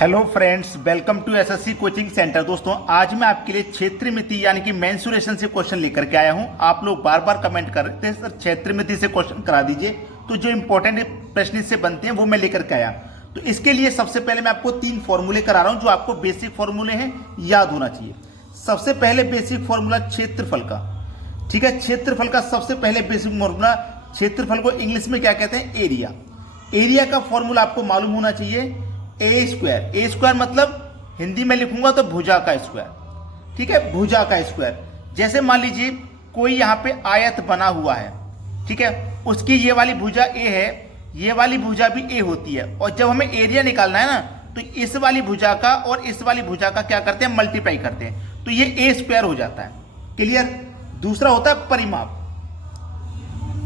Hello friends, welcome to SSC coaching centre. दोस्तों, आज मैं आपके लिए क्षेत्रमिति यानी कि मेंसुरेशन से क्वेश्चन लेकर के आया हूं। आप लोग बार बार कमेंट कर रहे थे सर क्षेत्रमिति से क्वेश्चन करा दीजिए, तो जो इंपॉर्टेंट प्रश्न इससे बनते हैं वो मैं लेकर के आया। तो इसके लिए सबसे पहले मैं आपको 3 फॉर्मूले करा रहा हूं जो आपको बेसिक फॉर्मूले हैं, याद होना चाहिए। सबसे पहले बेसिक फॉर्मूला क्षेत्रफल का, ठीक है। क्षेत्रफल का सबसे पहले बेसिक फॉर्मूला, क्षेत्रफल को इंग्लिश में क्या कहते हैं? एरिया। एरिया का फॉर्मूला आपको मालूम होना चाहिए, ए स्क्वायर। ए स्क्वायर मतलब हिंदी में लिखूंगा तो भुजा का स्क्वायर, ठीक है, भुजा का स्क्वायर। जैसे मान लीजिए कोई यहाँ पे आयत बना हुआ है, ठीक है, उसकी ये वाली भुजा ए है, ये वाली भुजा भी ए होती है, और जब हमें एरिया निकालना है ना तो इस वाली भुजा का और इस वाली भुजा का क्या करते हैं? मल्टीप्लाई करते हैं, तो ये ए स्क्वायर हो जाता है। क्लियर? दूसरा होता है परिमाप।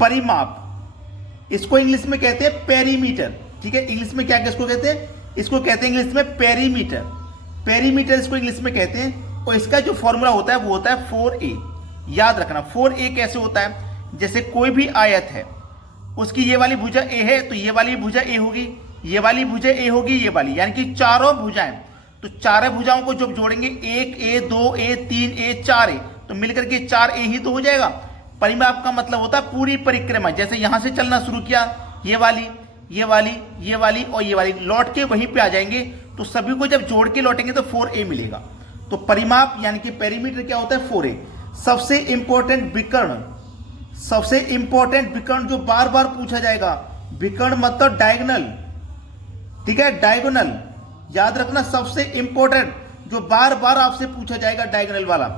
परिमाप इसको इंग्लिश में कहते हैं पेरीमीटर, ठीक है। इंग्लिश में क्या इसको कहते हैं? इसको कहते हैं इंग्लिश में पेरीमीटर। पेरीमीटर इसको इंग्लिश में कहते हैं, और इसका जो फॉर्मूला होता है वो होता है 4a। याद रखना 4a कैसे होता है? जैसे कोई भी आयत है, उसकी ये वाली भुजा a है तो ये वाली भुजा a होगी, ये वाली भुजा a होगी, ये वाली, यानी कि चारों भुजाएं। तो चारों भुजाओं को जब जोड़ेंगे 1a 2a 3a 4a, तो मिलकर के 4a ही तो हो जाएगा। परिमाप का मतलब होता है पूरी परिक्रमा। जैसे यहां से चलना शुरू किया, ये वाली, ये वाली, ये वाली और ये वाली, लौट के वहीं पे आ जाएंगे, तो सभी को जब जोड़ के लौटेंगे तो 4a मिलेगा। तो परिमाप यानी कि पेरीमीटर क्या होता है? 4a। सबसे इंपॉर्टेंट विकर्ण, सबसे इंपॉर्टेंट विकर्ण जो बार बार पूछा जाएगा, विकर्ण मतलब डायगोनल, ठीक है, डायगोनल। याद रखना सबसे इंपॉर्टेंट जो बार बार आपसे पूछा जाएगा, डायगोनल वाला।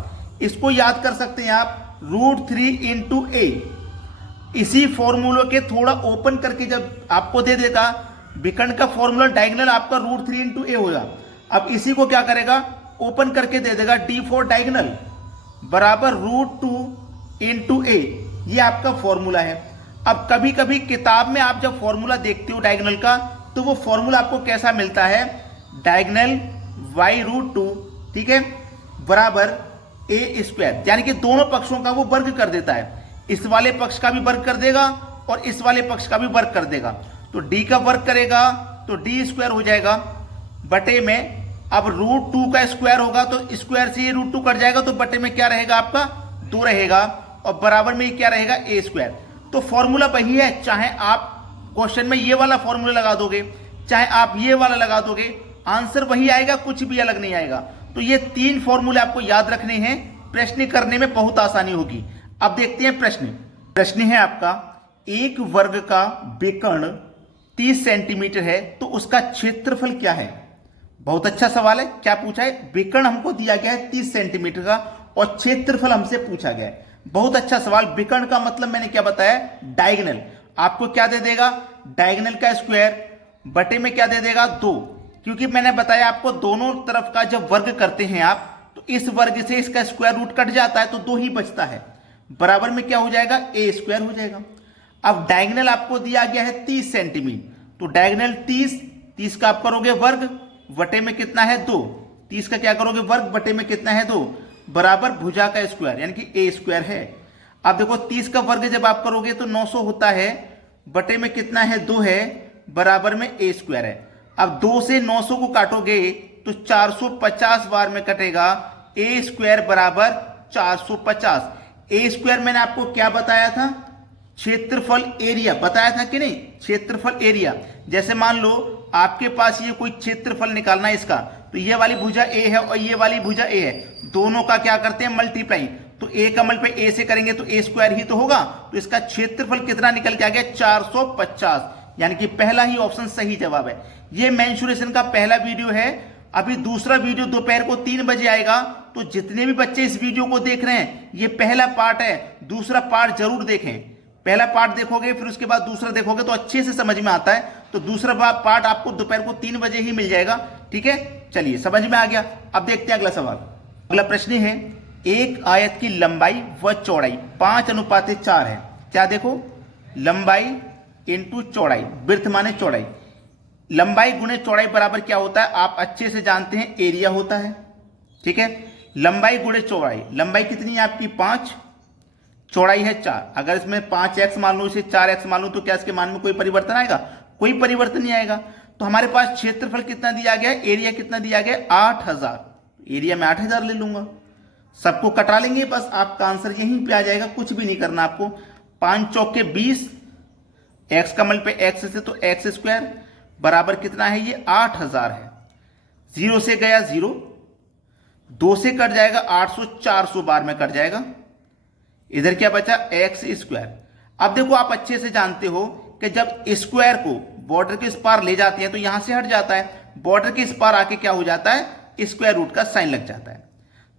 इसको याद कर सकते हैं आप, √3 × a। इसी फॉर्मूले के थोड़ा ओपन करके जब आपको दे देगा, विकर्ण का फॉर्मूला डायगोनल आपका √3 × a होगा। अब इसी को क्या करेगा? ओपन करके दे देगा, d फॉर डायगोनल बराबर √2 × a। ये आपका फॉर्मूला है। अब कभी कभी किताब में आप जब फॉर्मूला देखते हो डायगोनल का, तो वो फॉर्मूला आपको कैसा मिलता है? डायगोनल y√2, ठीक है, बराबर a स्क्वायर, यानी कि दोनों पक्षों का वो वर्ग कर देता है। इस वाले पक्ष का भी वर्ग कर देगा और इस वाले पक्ष का भी वर्ग कर देगा, तो d का वर्ग करेगा तो d स्क्वायर हो जाएगा बटे में। अब √2 का स्क्वायर होगा तो स्क्वायर से ये √2 कट जाएगा, तो बटे में क्या रहेगा आपका? 2 रहेगा, और बराबर में क्या रहेगा? a square. तो फॉर्मूला वही है, चाहे आप क्वेश्चन में ये वाला फॉर्मूला लगा दोगे, चाहे आप ये वाला लगा दोगे, आंसर वही आएगा, कुछ भी अलग नहीं आएगा। तो ये 3 फॉर्मूले आपको याद रखने हैं, प्रश्न करने में बहुत आसानी होगी। अब देखते हैं प्रश्न। प्रश्न है आपका, एक वर्ग का विकर्ण 30 सेंटीमीटर है तो उसका क्षेत्रफल क्या है? बहुत अच्छा सवाल है। क्या पूछा है? विकर्ण हमको दिया गया है 30 सेंटीमीटर का और क्षेत्रफल हमसे पूछा गया है। बहुत अच्छा सवाल। विकर्ण का मतलब मैंने क्या बताया? डायगोनल। आपको क्या दे देगा? डायगोनल का स्क्वायर बटे में क्या दे देगा? 2, क्योंकि मैंने बताया आपको दोनों तरफ का जब वर्ग करते हैं आप, तो इस वर्ग से इसका स्क्वायर रूट कट जाता है तो 2 ही बचता है, बराबर में क्या हो जाएगा? a स्क्वायर हो जाएगा। अब डायगोनल आपको दिया गया है 30 सेंटीमीटर, तो डायगोनल 30 का आप करोगे वर्ग, बटे में कितना है? 2। 30 का क्या करोगे? वर्ग, बटे में कितना है? 2, बराबर भुजा का स्क्वायर यानी कि a स्क्वायर है। अब देखो 30 का वर्ग जब आप करोगे तो 900 होता है, बटे में कितना है? 2 है, बराबर में a स्क्वायर है। अब 2 से 900 को काटोगे तो 450 बार में कटेगा, a स्क्वायर बराबर 450। ए स्क्वायर मैंने आपको क्या बताया था? क्षेत्रफल एरिया बताया था कि नहीं? क्षेत्रफल एरिया। जैसे मान लो आपके पास ये कोई क्षेत्रफल निकालना है इसका, तो ये वाली भुजा ए है और ये वाली भुजा ए है, दोनों का क्या करते हैं? मल्टीप्लाई। तो ए का मल्टीप्लाई ए से करेंगे तो a स्क्वायर ही तो होगा, तो इसका क्षेत्रफल कितना निकल के आ गया? 450, यानी कि पहला ही ऑप्शन सही जवाब है। ये मेंसुरेशन का पहला वीडियो है। अभी दूसरा वीडियो दोपहर को 3 बजे आएगा, तो जितने भी बच्चे इस वीडियो को देख रहे हैं, ये पहला पार्ट है, दूसरा पार्ट जरूर देखें। पहला पार्ट देखोगे फिर उसके बाद दूसरा देखोगे तो अच्छे से समझ में आता है। तो दूसरा पार्ट आपको दोपहर को 3 बजे ही मिल जाएगा, ठीक है। चलिए, समझ में आ गया। अब देखते हैं अगला सवाल। अगला प्रश्न है, एक आयत की लंबाई व चौड़ाई 5:4 है। क्या देखो? लंबाई इंटू चौड़ाई, वृत्त माने चौड़ाई। लंबाई गुणे चौड़ाई बराबर क्या होता है? आप अच्छे से जानते हैं, एरिया होता है, ठीक है। लंबाई गुणे चौड़ाई, लंबाई कितनी है आपकी? 5, चौड़ाई है 4। अगर इसमें 5x मान लो, इसे 4x मान लो, तो क्या इसके मान में कोई परिवर्तन आएगा? कोई परिवर्तन नहीं आएगा। तो हमारे पास क्षेत्रफल कितना दिया गया है, एरिया कितना दिया गया है, 8000। एरिया में 8000 ले लूंगा, सबको कटा लेंगे, बस आपका आंसर यहीं पे आ जाएगा, कुछ भी नहीं करना आपको। 5 चौके 20, एक्स का मल पे एक्स से तो एक्स स्क्वायर बराबर कितना है, ये 8000 है। 0 से गया 0, 2 से कट जाएगा 800, 400 बार में कट जाएगा। इधर क्या बचा, एक्स स्क्वायर। अब देखो आप अच्छे से जानते हो कि जब स्क्वायर को बॉर्डर के इस पार ले जाते हैं तो यहां से हट जाता है, बॉर्डर के इस पार आके क्या हो जाता है, स्क्वायर रूट का साइन लग जाता है।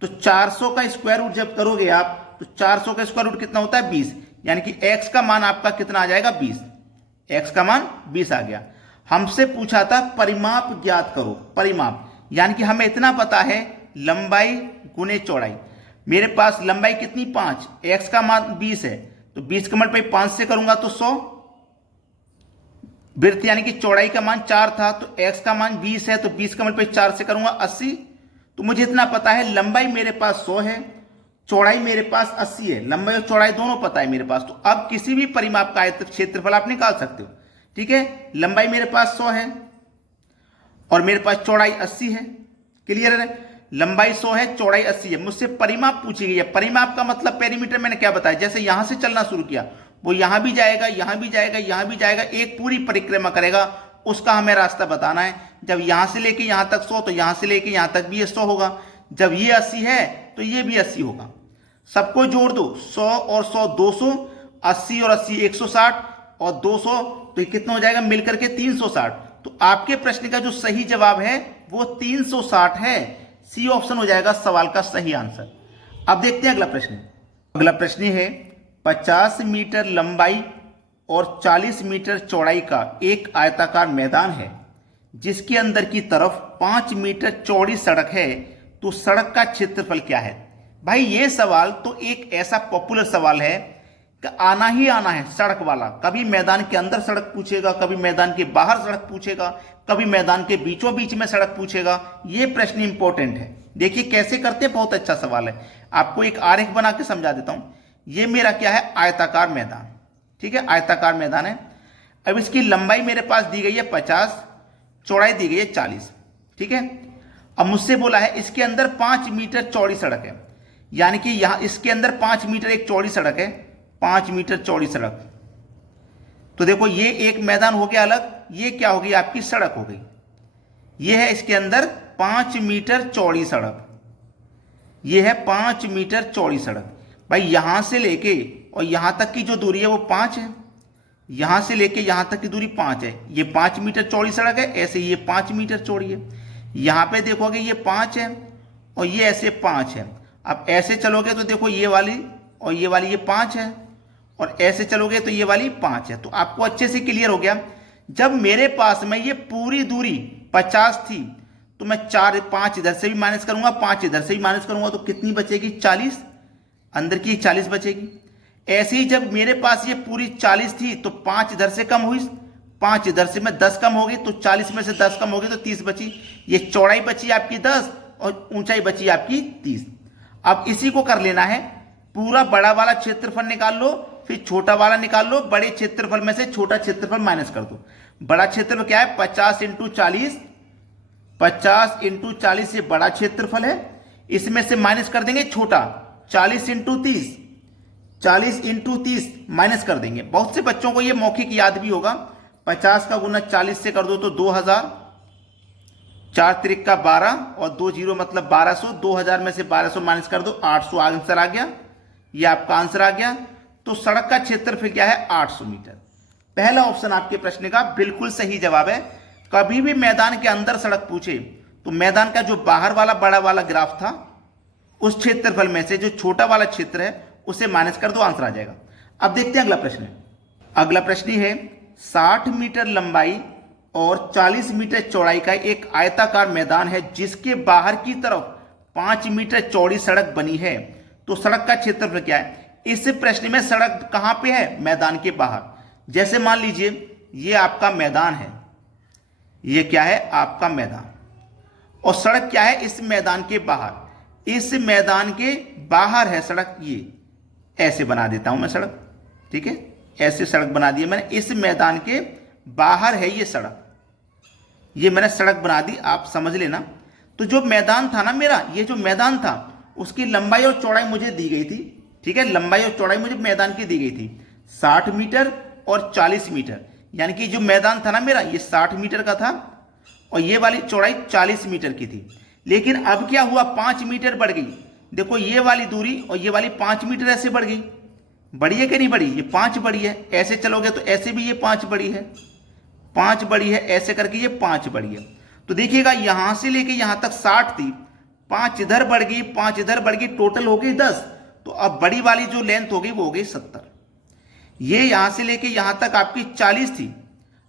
तो 400 का स्क्वायर रूट जब करोगे आप तो 400 का स्क्वायर रूट कितना होता है, 20, यानी कि एक्स का मान आपका कितना आ जाएगा, 20। एक्स का मान 20 आ गया। हमसे पूछा था परिमाप ज्ञात करो, परिमाप यानी कि हमें इतना पता है लंबाई गुने चौड़ाई। मेरे पास लंबाई कितनी, 5, एक्स का मान 20 है, तो 20 का मल्टीप्लाई 5 से करूंगा तो 100। वृत्त यानी कि चौड़ाई का मान 4 था, तो एक्स का मान 20 है, तो 20 का मल्टीप्लाई 4 से करूंगा 80। तो मुझे इतना पता है लंबाई मेरे पास 100 है, चौड़ाई मेरे पास 80 है, लंबाई और चौड़ाई दोनों पता है मेरे पास। तो अब किसी भी परिमाप का आयत क्षेत्रफल आप निकाल सकते हो। ठीक है, लंबाई मेरे पास 100 है और मेरे पास चौड़ाई 80 है। क्लियर है, लंबाई 100 है, चौड़ाई 80 है। मुझसे परिमाप पूछी गई है। परिमाप का मतलब पेरीमीटर मैंने क्या बताया, जैसे यहां से चलना शुरू किया वो यहां भी जाएगा, यहां भी जाएगा, यहां भी जाएगा, एक पूरी परिक्रमा करेगा, उसका हमें रास्ता बताना है। जब यहां से लेके यहां तक 100, तो यहां से लेके यहां तक भी ये 100 होगा। जब ये 80 है तो ये भी 80 होगा। सबको जोड़ दो, 100 और 100 200, 80 और 80 160 और 200, तो ये कितना हो जाएगा मिलकर के 360। तो आपके प्रश्न का जो सही जवाब है वो 360 है। सी ऑप्शन हो जाएगा सवाल का सही आंसर। अब देखते हैं अगला प्रश्न। अगला प्रश्न है 50 मीटर लंबाई और 40 मीटर चौड़ाई का एक आयताकार मैदान है जिसके अंदर की तरफ 5 मीटर चौड़ी सड़क है, तो सड़क का क्षेत्रफल क्या है। भाई ये सवाल तो एक ऐसा पॉपुलर सवाल है कि आना ही आना है सड़क वाला। कभी मैदान के अंदर सड़क पूछेगा, कभी मैदान के बाहर सड़क पूछेगा, कभी मैदान के बीचों बीच में सड़क पूछेगा। ये प्रश्न इंपॉर्टेंट है। देखिए कैसे करते हैं, बहुत अच्छा सवाल है। आपको एक आरेख बना के समझा देता हूं। ये मेरा क्या है, आयताकार मैदान। ठीक है, आयताकार मैदान है। अब इसकी लंबाई मेरे पास दी गई है 50, चौड़ाई दी गई है 40। ठीक है, अब मुझसे बोला है इसके अंदर 5 मीटर चौड़ी सड़क है, यानी कि यहां इसके अंदर 5 मीटर एक चौड़ी सड़क है, 5 मीटर चौड़ी सड़क। तो देखो ये एक मैदान हो गया अलग, ये क्या हो गई आपकी सड़क हो गई। ये है इसके अंदर 5 मीटर चौड़ी सड़क, ये है 5 मीटर चौड़ी सड़क। भाई यहां से लेके और यहां तक की जो दूरी है वो 5 है, यहां से लेके यहां तक की दूरी 5 है। ये 5 मीटर चौड़ी सड़क है, ऐसे ये 5 मीटर चौड़ी है। यहां पे देखोगे ये 5 है और ये ऐसे 5 है। अब ऐसे चलोगे तो देखो ये वाली और ये वाली ये 5 है, और ऐसे चलोगे तो ये वाली 5 है। तो आपको अच्छे से क्लियर हो गया। जब मेरे पास में ये पूरी दूरी 50 थी तो मैं 5 इधर से भी माइनस करूंगा, 5 इधर से भी माइनस करूंगा, तो कितनी बचेगी 40, अंदर की 40 बचेगी। ऐसे ही जब मेरे पास ये पूरी 40 थी तो 5 इधर से कम हुई, 5 इधर से मैं 10 कम हो गई, तो 40 में से 10 कम हो गई तो 30 बची। ये चौड़ाई बची आपकी 10 और ऊंचाई बची आपकी 30। अब इसी को कर लेना है, पूरा बड़ा वाला क्षेत्रफल निकाल लो, फिर छोटा वाला निकाल लो। बड़े क्षेत्रफल में से छोटा क्षेत्रफल माइनस कर दो। बड़ा क्षेत्रफल क्या है, 50 × 40, 50 × 40 ये बड़ा क्षेत्रफल है। इसमें से माइनस कर देंगे छोटा, 40 × 30, 40 × 30 माइनस कर देंगे। बहुत से बच्चों को ये मौखिक याद भी होगा। 50 का गुना 40 से कर दो तो 2000, 4 त्रिक का 12 और 2 जीरो मतलब 1200। 2000 में से 1200 माइनस कर दो, 800 आंसर आ गया। ये आपका आंसर आ गया। तो सड़क का क्षेत्रफल क्या है, 800 मीटर। पहला ऑप्शन आपके प्रश्न का बिल्कुल सही जवाब है। कभी भी मैदान के अंदर सड़क पूछे तो मैदान का जो बाहर वाला बड़ा वाला ग्राफ था उस क्षेत्रफल में से जो छोटा वाला क्षेत्र है उसे माइनस कर दो, आंसर आ जाएगा। अब देखते हैं अगला प्रश्न। अगला प्रश्न है 60 मीटर लंबाई और 40 मीटर चौड़ाई का एक आयताकार मैदान है जिसके बाहर की तरफ 5 मीटर चौड़ी सड़क बनी है, तो सड़क का क्षेत्रफल क्या है। इस प्रश्न में सड़क कहां पे है, मैदान के बाहर। जैसे मान लीजिए ये आपका मैदान है, ये क्या है आपका मैदान, और सड़क क्या है इस मैदान के बाहर। इस मैदान के बाहर है सड़क, ये ऐसे बना देता हूं मैं सड़क। ठीक है, ऐसे सड़क बना दी मैंने। इस मैदान के बाहर है ये सड़क, ये मैंने सड़क बना दी, आप समझ लेना। तो जो मैदान था ना मेरा, ये जो मैदान था उसकी लंबाई और चौड़ाई मुझे दी गई थी, ठीक है, लंबाई और चौड़ाई मुझे मैदान की दी गई थी 60 मीटर और 40 मीटर। यानी कि जो मैदान था ना मेरा, ये 60 मीटर का था और ये वाली चौड़ाई 40 मीटर की थी। लेकिन अब क्या हुआ, 5 मीटर बढ़ गई। देखो ये वाली दूरी और ये वाली 5 मीटर ऐसे बढ़ गई। बढ़ी है कि नहीं बढ़ी, ये 5 बढ़ी है। ऐसे चलोगे तो ऐसे भी ये 5 बढ़ी है, 5 बढ़ी है, ऐसे करके ये 5 बढ़ी है। तो देखिएगा यहां से लेके यहां तक 60 थी, 5 इधर बढ़ गई, 5 इधर बढ़ गई, टोटल हो गई 10। तो अब बड़ी वाली जो लेंथ हो गई वो हो गई 70। ये यहां से लेके यहां तक आपकी 40 थी,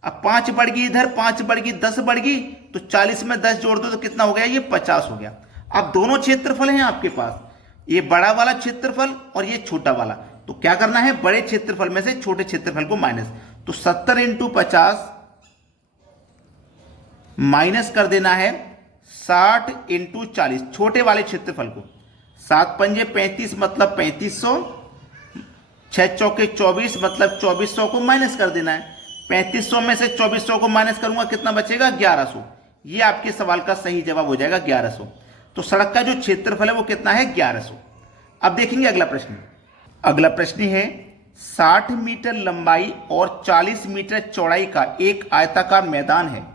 अब 5 बढ़ गई, इधर 5 बढ़ गई, 10 बढ़ गई, तो 40 में 10 जोड़ दो तो कितना हो गया, ये 50 हो गया। अब दोनों क्षेत्रफल हैं आपके पास, ये बड़ा वाला क्षेत्रफल और ये छोटा वाला। तो क्या करना है, बड़े क्षेत्रफल में से छोटे क्षेत्रफल को माइनस। तो 70 × 50 माइनस कर देना है 60 × 40, छोटे वाले क्षेत्रफल को। 7 पंजे 35 मतलब 3500, 6 चौके 24 मतलब 2400 को माइनस कर देना है। 3500 में से 2400 को माइनस करूंगा, कितना बचेगा, 1100। ये आपके सवाल का सही जवाब हो जाएगा 1100। तो सड़क का जो क्षेत्रफल है वो कितना है, 1100। अब देखेंगे अगला प्रश्न। अगला प्रश्न है 60 मीटर लंबाई और 40 मीटर चौड़ाई का एक आयताकार मैदान है।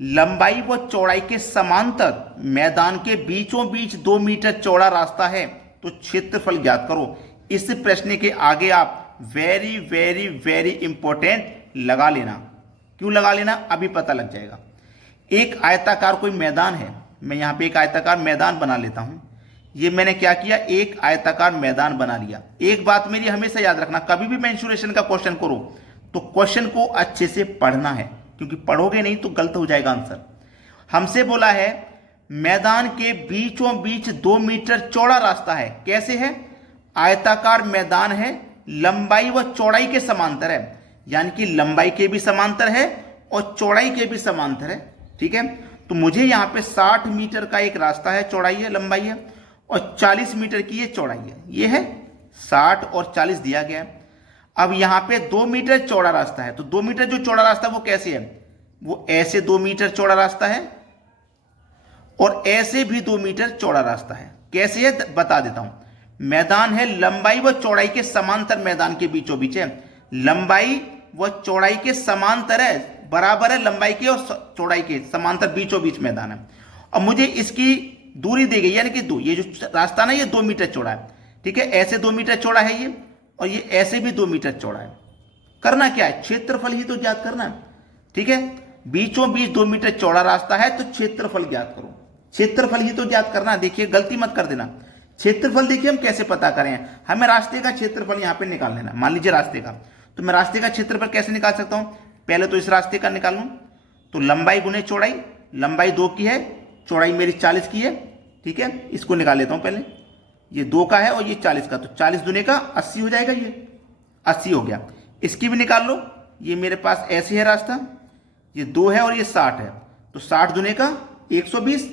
लंबाई व चौड़ाई के समांतर मैदान के बीचों बीच 2 मीटर चौड़ा रास्ता है, तो क्षेत्रफल ज्ञात करो। इस प्रश्न के आगे आप वेरी वेरी वेरी इंपॉर्टेंट लगा लेना। क्यों लगा लेना, अभी पता लग जाएगा। एक आयताकार कोई मैदान है, मैं यहां पे एक आयताकार मैदान बना लेता हूं। ये मैंने क्या किया, एक आयताकार मैदान बना लिया। एक बात मेरी हमेशा याद रखना, कभी भी मेंसुरेशन का क्वेश्चन करो तो क्वेश्चन को अच्छे से पढ़ना है, क्योंकि पढ़ोगे नहीं तो गलत हो जाएगा आंसर। हमसे बोला है मैदान के बीचों बीच 2 मीटर चौड़ा रास्ता है। कैसे है, आयताकार मैदान है, लंबाई व चौड़ाई के समांतर है, यानी कि लंबाई के भी समांतर है और चौड़ाई के भी समांतर है, ठीक है। तो मुझे यहां पे 60 मीटर का एक रास्ता है, चौड़ाई है, लंबाई है, और 40 मीटर की ये चौड़ाई है। ये है 60 और 40 दिया गया है। अब यहां पे 2 मीटर चौड़ा रास्ता है, तो 2 मीटर जो चौड़ा रास्ता है वो कैसे है, वो ऐसे 2 मीटर चौड़ा रास्ता है और ऐसे भी 2 मीटर चौड़ा रास्ता है। कैसे है बता देता हूं। मैदान है, लंबाई व चौड़ाई के समांतर मैदान के बीचों बीच है, लंबाई व चौड़ाई के समांतर है, बराबर है लंबाई के और चौड़ाई के समांतर बीचों बीच मैदान है। अब मुझे इसकी दूरी दी गई, यानी कि ये जो रास्ता ना ये 2 मीटर चौड़ा है, ठीक है, ऐसे 2 मीटर चौड़ा है ये, और ये ऐसे भी 2 मीटर चौड़ा है। करना क्या है, क्षेत्रफल ही तो ज्ञात करना है, ठीक है। बीचों बीच 2 मीटर चौड़ा रास्ता है तो क्षेत्रफल ज्ञात करो, क्षेत्रफल ही तो ज्ञात करना है। देखिए गलती मत कर देना। क्षेत्रफल देखिए हम कैसे पता करें, हमें रास्ते का क्षेत्रफल यहां पे निकाल लेना। मान लीजिए रास्ते का, तो मैं रास्ते का क्षेत्रफल कैसे निकाल सकता हूं, पहले तो इस रास्ते का निकालूं, तो लंबाई गुने चौड़ाई, लंबाई 2 की है, चौड़ाई मेरी 40 की है, ठीक है। इसको निकाल लेता हूं पहले, ये 2 का है और ये 40 का, तो 40 दूने का 80 हो जाएगा, ये 80 हो गया। इसकी भी निकाल लो, ये मेरे पास ऐसे है रास्ता, ये 2 है और ये 60 है, तो 60 दूने का 120,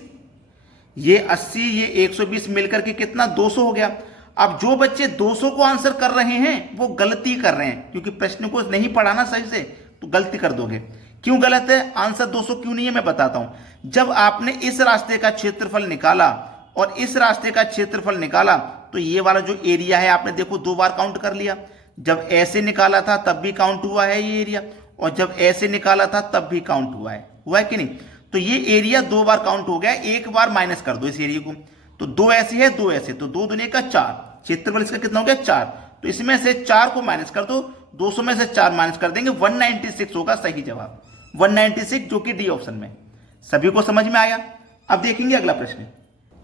ये 80 ये 120 मिलकर के कितना 200 हो गया। अब जो बच्चे 200 को आंसर कर रहे हैं वो गलती कर रहे हैं, क्योंकि प्रश्न को नहीं पढ़ा ना सही से, तो गलती कर दोगे। क्यों गलत है, आंसर 200 क्यों नहीं है मैं बताता हूं। जब आपने इस रास्ते का क्षेत्रफल निकाला और इस रास्ते का क्षेत्रफल निकाला, तो ये वाला जो एरिया है आपने देखो 2 बार काउंट कर लिया। जब ऐसे निकाला था तब भी काउंट हुआ है ये एरिया, और जब ऐसे निकाला था तब भी काउंट हुआ है कि नहीं। तो ये एरिया 2 बार काउंट हो गया, एक बार माइनस कर दो इस एरिया को, तो 2 ऐसे है 2 ऐसे, तो 2 दूने का 4, क्षेत्रफल इसका कितना हो गया 4, तो इसमें से 4 को माइनस कर दो, 200 में से 4 माइनस कर देंगे, 196 होगा सही जवाब, 196, जो कि डी ऑप्शन में। सभी को समझ में आया। अब देखेंगे अगला प्रश्न।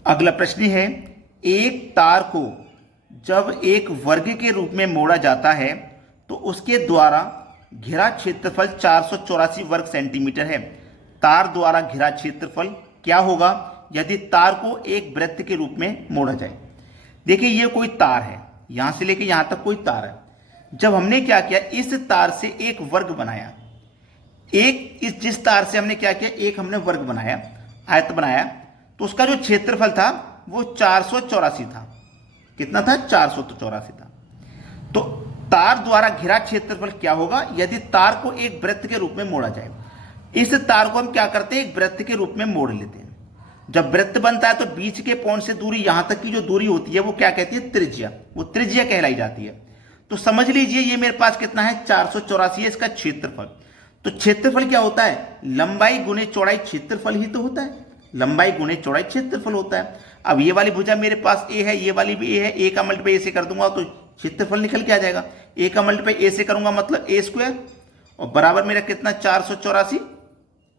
अगला प्रश्न है, एक तार को जब एक वर्ग के रूप में मोड़ा जाता है तो उसके द्वारा घिरा क्षेत्रफल 484 वर्ग सेंटीमीटर है। तार द्वारा घिरा क्षेत्रफल क्या होगा यदि तार को एक वृत्त के रूप में मोड़ा जाए। देखिए ये कोई तार है, यहां से लेके यहां तक कोई तार है। जब हमने क्या किया, इस तार से एक वर्ग बनाया, जिस तार से हमने क्या किया, एक हमने वर्ग बनाया, आयत बनाया, तो उसका जो क्षेत्रफल था वो 484 था। कितना था, 484 था। तो तार द्वारा घिरा क्षेत्रफल क्या होगा यदि तार को एक वृत्त के रूप में मोड़ा जाए। इस तार को हम क्या करते हैं, एक वृत्त के रूप में मोड़ लेते हैं। जब वृत्त बनता है तो बीच के पॉइंट से दूरी यहां तक की जो दूरी होती है वो क्या कहती है, त्रिज्या, वो त्रिज्या कहलाई जाती है। तो समझ लीजिए ये मेरे पास कितना है, 484 है इसका क्षेत्रफल। तो क्षेत्रफल क्या होता है, लंबाई गुणे चौड़ाई क्षेत्रफल ही तो होता है, लंबाई गुणे चौड़ाई क्षेत्रफल होता है। अब ये वाली भुजा मेरे पास ए है, ये वाली भी ए है, ए का मल्टीप्लाई ए से कर दूंगा तो क्षेत्रफल निकल के आ जाएगा। ए का मल्टीप्लाई ए से करूंगा मतलब ए स्क्वायर, और बराबर मेरा कितना 484,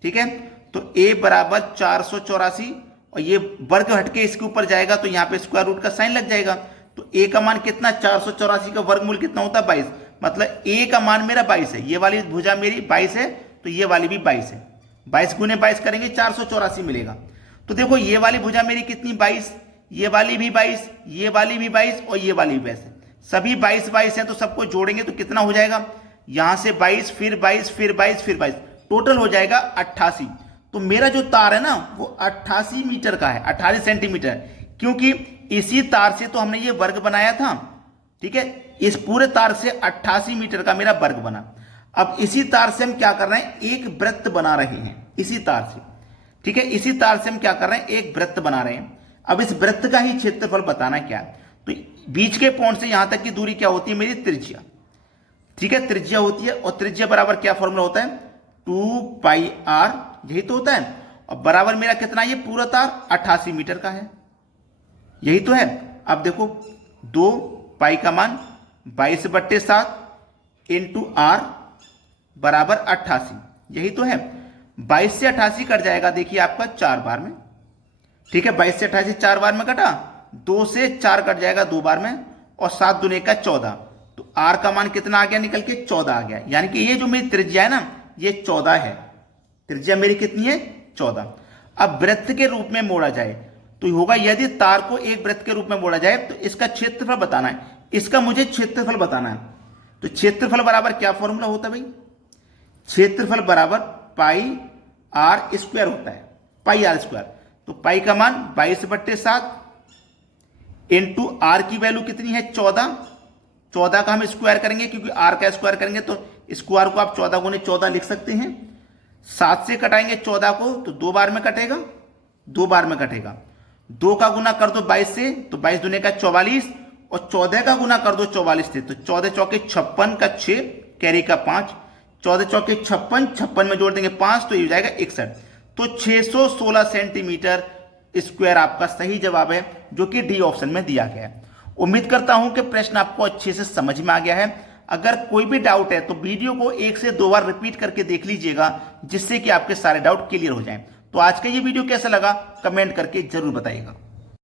ठीक है। तो ए बराबर 484, और ये वर्ग हटके इसके ऊपर जाएगा तो यहाँ पे स्क्वायर रूट का साइन लग जाएगा। तो ए का मान कितना, 484 का वर्गमूल कितना होता है 22, मतलब ए का मान मेरा 22 है। ये वाली भुजा मेरी 22 है तो ये वाली भी 22 है। 22 गुने 22 करेंगे 484 मिलेगा। तो देखो ये वाली भुजा मेरी कितनी 22, ये वाली भी 22, ये वाली भी 22 और ये वाली भी 22 है। सभी 22 22 है तो सबको जोड़ेंगे तो कितना हो जाएगा, यहां से 22 फिर 22 फिर 22 फिर 22, टोटल हो जाएगा 88। तो मेरा जो तार है ना वो 88 मीटर का है, 88 सेंटीमीटर, क्योंकि इसी तार से तो हमने ये वर्ग बनाया था, ठीक है। इस पूरे तार से 88 मीटर का मेरा वर्ग बना। अब इसी तार से हम क्या कर रहे हैं, एक वृत्त बना रहे हैं इसी तार से, ठीक है। इसी तार से हम क्या कर रहे हैं, एक वृत्त बना रहे हैं। अब इस वृत्त का ही क्षेत्रफल बताना क्या है, तो बीच के पॉइंट से यहां तक की दूरी क्या होती है, मेरी त्रिज्या, ठीक है, त्रिज्या होती है। और त्रिज्या बराबर क्या फॉर्मूला होता है, 2πr, यही तो होता है। और बराबर मेरा कितना, ये पूरा तार 88 मीटर का है, यही तो है। अब देखो 2 पाई का मान 22/7 इंटू आर बराबर 88, यही तो है। 22 से 88 कट जाएगा, देखिए आपका 4 बार में, ठीक है। 22 से 88 4 बार में कटा, 2 से 4 कट जाएगा 2 बार में, और 7 दूने का 14, तो आर का मान कितना आ गया निकल के, 14 आ गया। यानी कि ये जो मेरी त्रिज्या है ना ये 14 है, त्रिज्या मेरी कितनी है, 14। अब वृत्त के रूप में मोड़ा जाए तो होगा, यदि तार को एक वृत्त के रूप में मोड़ा जाए तो इसका क्षेत्रफल बताना है, इसका मुझे क्षेत्रफल बताना है। तो क्षेत्रफल बराबर क्या फॉर्मूला होता है भाई, क्षेत्रफल बराबर पाई आर स्क्वायर होता है, पाई आर स्क्वायर। तो पाई का मान 22/7 इंटू आर की वैल्यू कितनी है 14, 14 का हम स्क्वायर करेंगे क्योंकि आर का स्क्वायर करेंगे तो स्क्वायर को आप 14 गुने 14 लिख सकते हैं। 7 से कटाएंगे 14 को तो 2 बार में कटेगा, 2 बार में कटेगा। 2 का गुना कर दो 22 से तो 22 दूने का 44, और 14 का गुना कर दो 44 से तो 14 चौके 56 का 6 कैरी का 5, 14 चौके 56, 56 में जोड़ देंगे 5 तो ये हो जाएगा 61। तो 616 सेंटीमीटर स्क्वायर आपका सही जवाब है, जो कि डी ऑप्शन में दिया गया है। उम्मीद करता हूं कि प्रश्न आपको अच्छे से समझ में आ गया है। अगर कोई भी डाउट है तो वीडियो को 1 से 2 बार रिपीट करके देख लीजिएगा, जिससे कि आपके सारे डाउट क्लियर हो जाएं। तो आज का ये वीडियो कैसा लगा कमेंट करके जरूर बताइएगा।